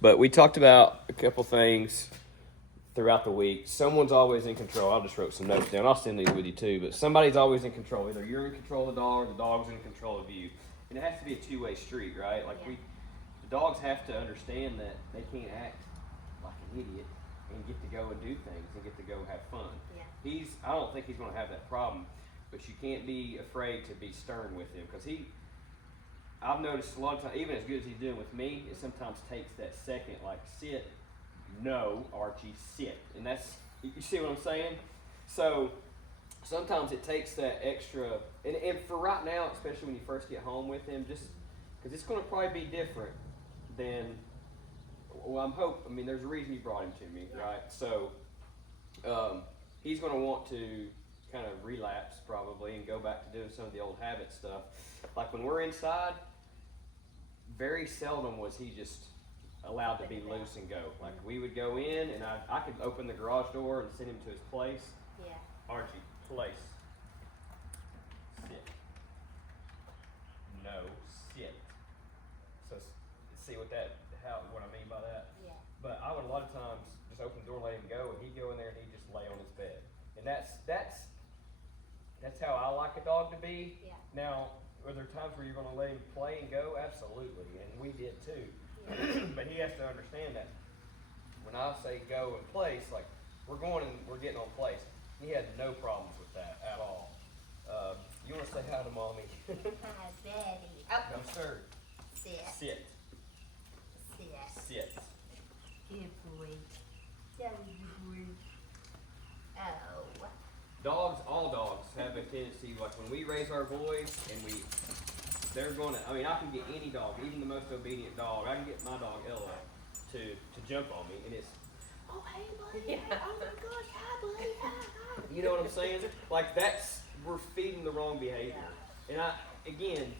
But we talked about a couple things throughout the week. Someone's always in control. I just wrote some notes down. I'll send these with you too. But somebody's always in control. Either you're in control of the dog or the dog's in control of you. And it has to be a two-way street, right? Like the dogs have to understand that they can't act like an idiot and get to go and do things and get to go have fun. Yeah. I don't think he's going to have that problem. But you can't be afraid to be stern with him because I've noticed a lot of times, even as good as he's doing with me, it sometimes takes that second, like sit, no, Archie, sit, and that's, you see what I'm saying? So sometimes it takes that extra, and for right now, especially when you first get home with him, just because it's going to probably be different than, well, I mean, there's a reason you brought him to me, right? So he's going to want to kind of relapse probably and go back to doing some of the old habit stuff. Like when we're inside, very seldom was he just allowed to be loose and go. Like we would go in and I could open the garage door and send him to his place. Yeah. Archie, place. Sit. No, sit. So see what I mean by that? Yeah. But I would a lot of times just open the door, let him go, and he'd go in there and he'd just lay on his bed. And that's how I like a dog to be. Yeah. Now, are there times where you're going to let him play and go? Absolutely, and we did too. Yeah. But he has to understand that when I say go and place, like we're going and we're getting on place. He had no problems with that at all. You want to say hi to mommy? Hi, Daddy. Oh. No, sir. Sit. Sit. Sit. Sit. Good boy. Daddy, good boy. Oh. Dogs, all dogs have a tendency, like when we raise our boys and they're going to, I mean, I can get any dog, even the most obedient dog, I can get my dog Ella to jump on me and it's, oh, hey, buddy, yeah. Oh my gosh, hi, buddy, hi. You know what I'm saying? Like we're feeding the wrong behavior. Yeah. And again,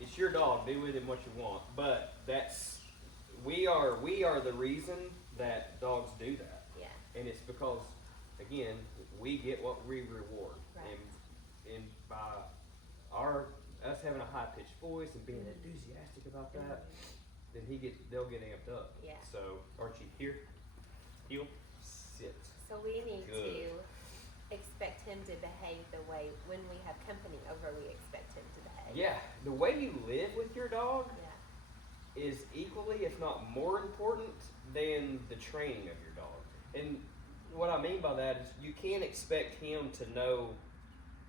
it's your dog, do with him what you want, but we are the reason that dogs do that. Yeah. And it's because, again, we get what we reward. Right. And by us having a high-pitched voice and being enthusiastic about that, then they'll get amped up. Yeah. So, Archie, here, heel, sit. So we need Good. to expect him to behave the way when we have company over, we expect him to behave. Yeah, the way you live with your dog Yeah. is equally, if not more important than the training of your dog. And what I mean by that is you can't expect him to know.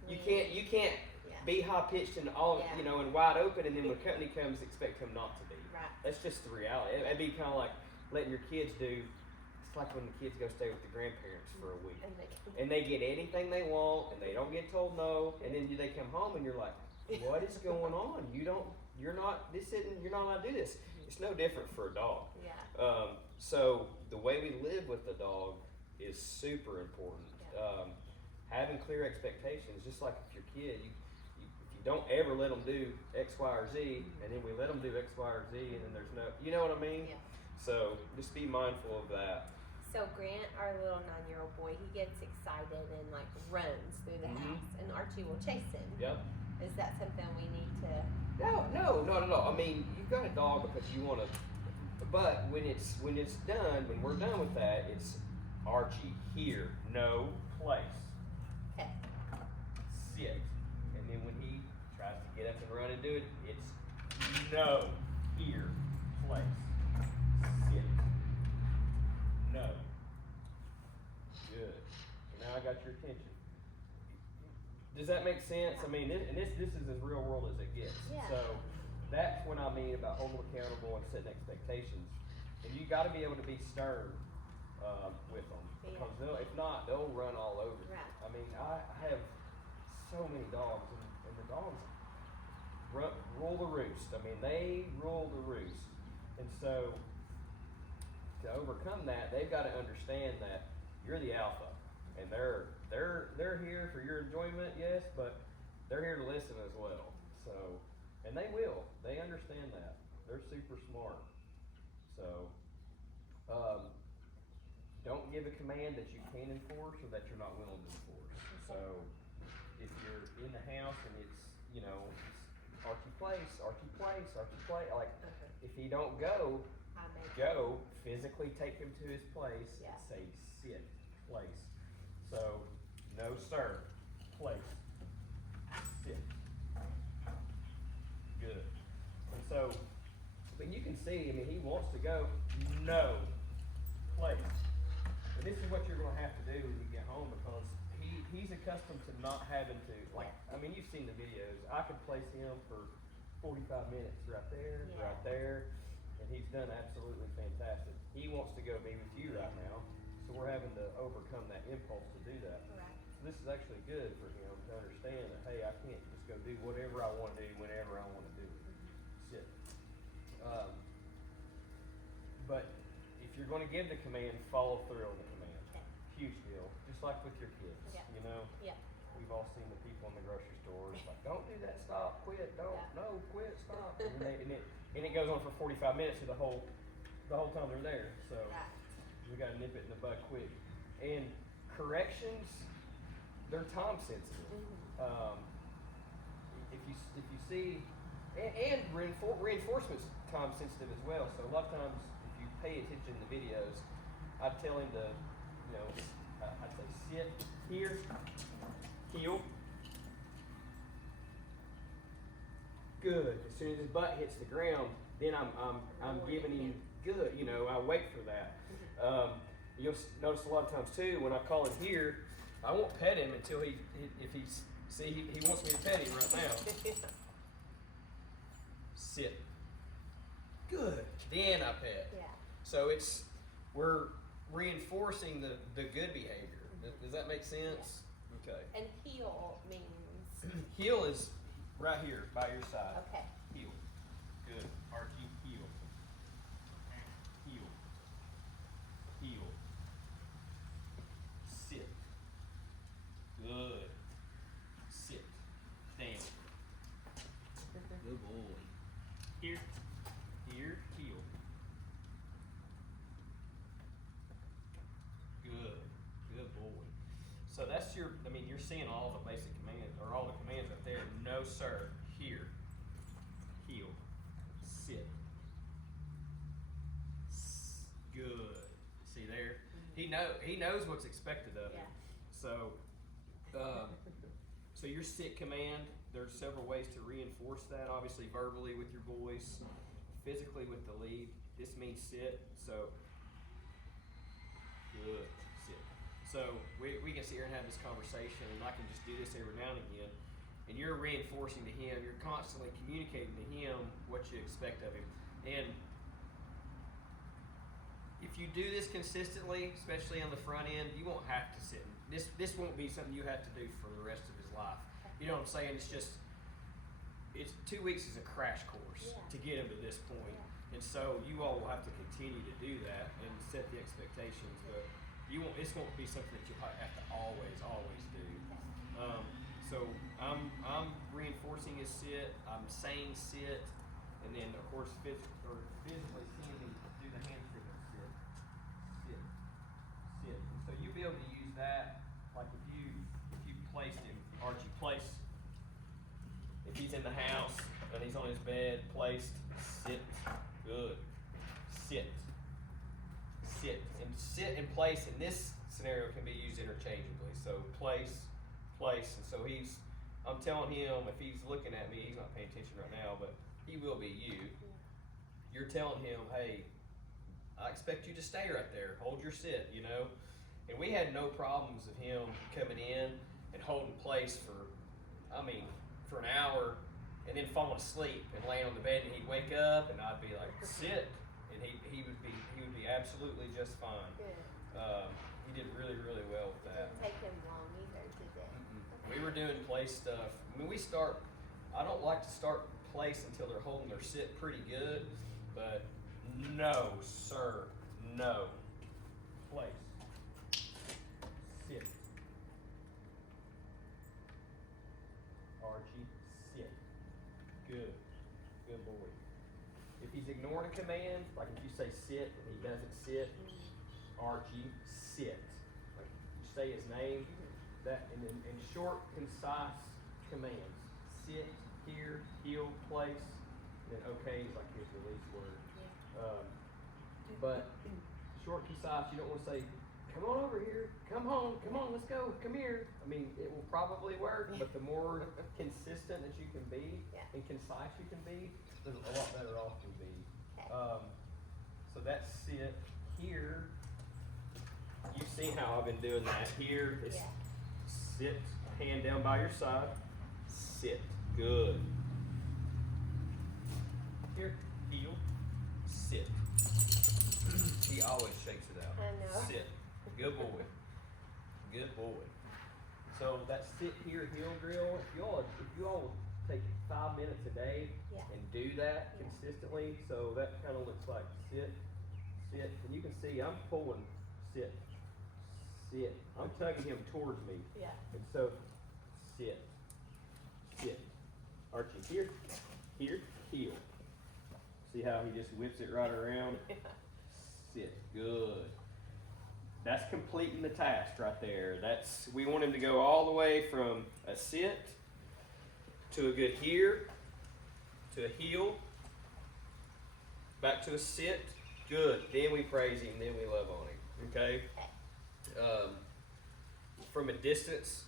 You can't Yeah. be high pitched and all and wide open, and then when company comes, expect him not to be. Right. That's just the reality. It'd be kind of like letting your kids do. It's like when the kids go stay with the grandparents for a week, and they get anything they want, and they don't get told no, and then they come home and you're like, what is going on? You're not allowed to do this. It's no different for a dog. Yeah. So the way we live with the dog is super important. Yeah. Having clear expectations, just like if your kid, if you don't ever let them do X, Y, or Z, and then we let them do X, Y, or Z, and then there's no, you know what I mean? Yeah. So just be mindful of that. So Grant, our little 9-year-old boy, he gets excited and like runs through the house, and Archie will chase him. Yep. Is that something we need to? No, not at all. I mean, you've got a dog because you want to, but when it's done, when we're done with that, it's Archie, here, no, place. Okay. Sit. And then when he tries to get up and run and do it, it's no, here, place. Sit. No. Good. Now I got your attention. Does that make sense? I mean, this is as real world as it gets. Yeah. So that's what I mean about holding accountable and setting expectations. And you got to be able to be stern with them, because if not, they'll run all over you. Right. I mean, I have so many dogs, and the dogs rule the roost. I mean, they rule the roost. And so to overcome that, they've got to understand that you're the alpha, and they're here for your enjoyment, yes, but they're here to listen as well. So, and they will. They understand that. They're super smart. So, don't give a command that you can't enforce or that you're not willing to enforce. So, if you're in the house and it's Archie place, like if he don't go, go, physically take him to his place Yeah. and say, sit, place. So, no sir, place, sit. Good. And so, but you can see, I mean, he wants to go, no, place. But this is what you're gonna have to do when you get home, because he's accustomed to not having to, like, I mean, you've seen the videos. I could place him for 45 minutes right there, and he's done absolutely fantastic. He wants to go be with you right now, so we're having to overcome that impulse to do that. Right. So this is actually good for him to understand that, hey, I can't just go do whatever I want to do whenever I want to do it. Sit. But if you're going to give the command, follow through on the command. Okay. Huge deal. Just like with your kids, you know. Yeah. We've all seen the people in the grocery stores like, don't do that, stop, quit, don't, no, quit, stop. And it goes on for 45 minutes or the whole time they're there. So we got to nip it in the bud quick. And corrections, they're time sensitive. If you see, and reinforcement's time sensitive as well. So a lot of times, if you pay attention to the videos, I tell him to, you know, I'd say sit here, heel. Good. As soon as his butt hits the ground, then I'm giving him good. You know, I wait for that. You'll notice a lot of times too, when I call him here, I won't pet him until he wants me to pet him right now. Sit. Good. Then I pet. Yeah. So we're reinforcing the good behavior. Does that make sense? Yeah. Okay. And heel means? Heel is right here by your side. Okay. Heel. Good. Archie, heel. Heel. Heel. Sit. Good. Sit. Down. Good boy. Here. Here. Heel. Good. Good boy. So that's you're seeing all the basic commands, or all the commands right there. No, sir. Here. Heel. Sit. Good. See there? He knows what's expected of him. So, so your sit command, there's several ways to reinforce that. Obviously, verbally with your voice, physically with the lead. This means sit. So, good. Sit. So we can sit here and have this conversation, and I can just do this every now and again. And you're reinforcing to him. You're constantly communicating to him what you expect of him. And if you do this consistently, especially on the front end, you won't have to sit. This won't be something you have to do for the rest of his life. You know what I'm saying? It's 2 weeks is a crash course to get him to this point. And so you all will have to continue to do that and set the expectations. But this won't be something that you have to always do. So I'm reinforcing his sit. I'm saying sit, and then of course physically seeing him do the hand signal. Sit. And so you'll be able to use that, like if you placed him, Archie, place. If he's in the house and he's on his bed, placed, sit. Good. Sit. And sit and place in this scenario can be used interchangeably. So place, and so I'm telling him, if he's looking at me, he's not paying attention right now, but he will be you. You're telling him, hey, I expect you to stay right there. Hold your sit, you know? And we had no problems of him coming in and holding place for an hour and then falling asleep and laying on the bed, and he'd wake up and I'd be like, sit. And he would be absolutely just fine. Good. He did really, really well with that. Didn't take him long either, did it? We were doing place stuff. I don't like to start place until they're holding their sit pretty good, but no, sir, no. Place. Sit. Archie, sit. Good. Good boy. If he's ignoring a command, like if you say sit and he doesn't sit, Archie, sit. Like you say his name, that and then in short, concise commands. Sit, here, heel, place, and then okay is like his release word. but short, concise. You don't want to say, "Come on over here. Come on, let's go. Come here." I mean, it will probably work, but the more consistent that you can be and concise you can be, a lot better off you'll be. So that's sit here. You've seen how I've been doing that. Here, it's sit, hand down by your side. Sit. Good. Here, heel, sit. He always shakes it out. I know. Sit. Good boy. Good boy. So that sit here heel drill, if you all take 5 minutes a day and do that consistently, so that kind of looks like sit, sit, and you can see I'm pulling sit, sit. I'm tugging him towards me. Yeah. And so sit, sit. Archie, here, here, heel. See how he just whips it right around? Sit. Good. That's completing the task right there. We want him to go all the way from a sit to a good here, to a heel, back to a sit. Good. Then we praise him, then we love on him. Okay? From a distance,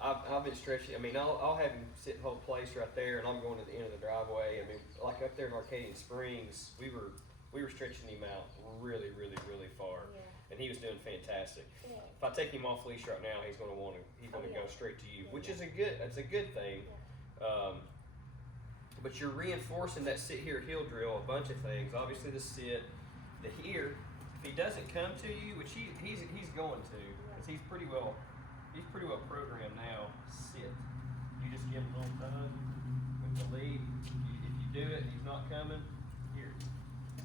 I've been stretching. I mean, I'll have him sit and hold place right there, and I'm going to the end of the driveway. I mean, like up there in Arcadian Springs, we were stretching him out really, really, really far, and he was doing fantastic. Yeah. If I take him off leash right now, he's going to go straight to you, which is a good thing. But you're reinforcing that sit here heel drill a bunch of things. Obviously the sit, the here. If he doesn't come to you, which he's going to, because he's pretty well programmed now. Sit. You just give him a little tug with the lead. If you do it, he's not coming. Here.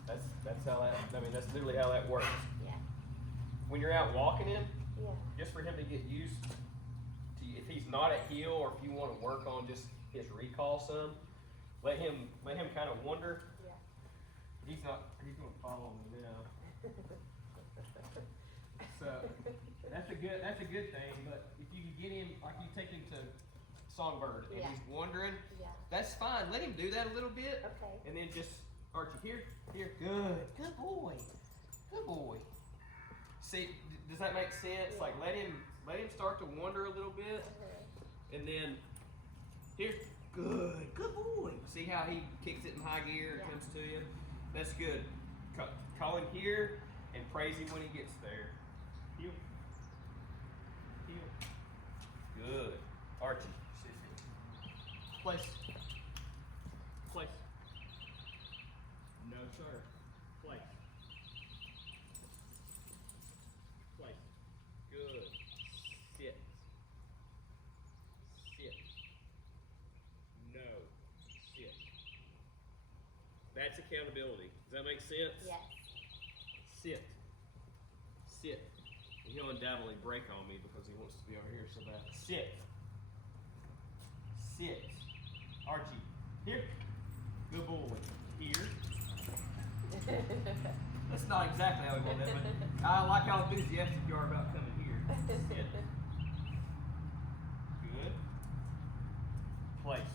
That's how that. I mean, that's literally how that works. Yeah. When you're out walking him, Yeah. just for him to get used to, if he's not at heel, or if you want to work on just his recall some, let him kind of wander. Yeah. He's going to follow me now. So that's a good thing. But if you can get him, like you take him to Songbird and he's wandering, that's fine. Let him do that a little bit. Okay. And then just Archie, here, good boy, good boy. See, does that make sense? Like let him start to wander a little bit, and then here, good boy. See how he kicks it in high gear and comes to you? That's good. Call him here and praise him when he gets there. Heel. Good. Archie. Place. No, sir. Place. Good. Sit. No. Sit. That's accountability. Does that make sense? Yes. Sit. And he'll undoubtedly break on me because he wants to be over here so bad. Sit. Archie, here. Good boy. Here. That's not exactly how we want that, but I like how enthusiastic you are about coming here. Sit. Good. Place.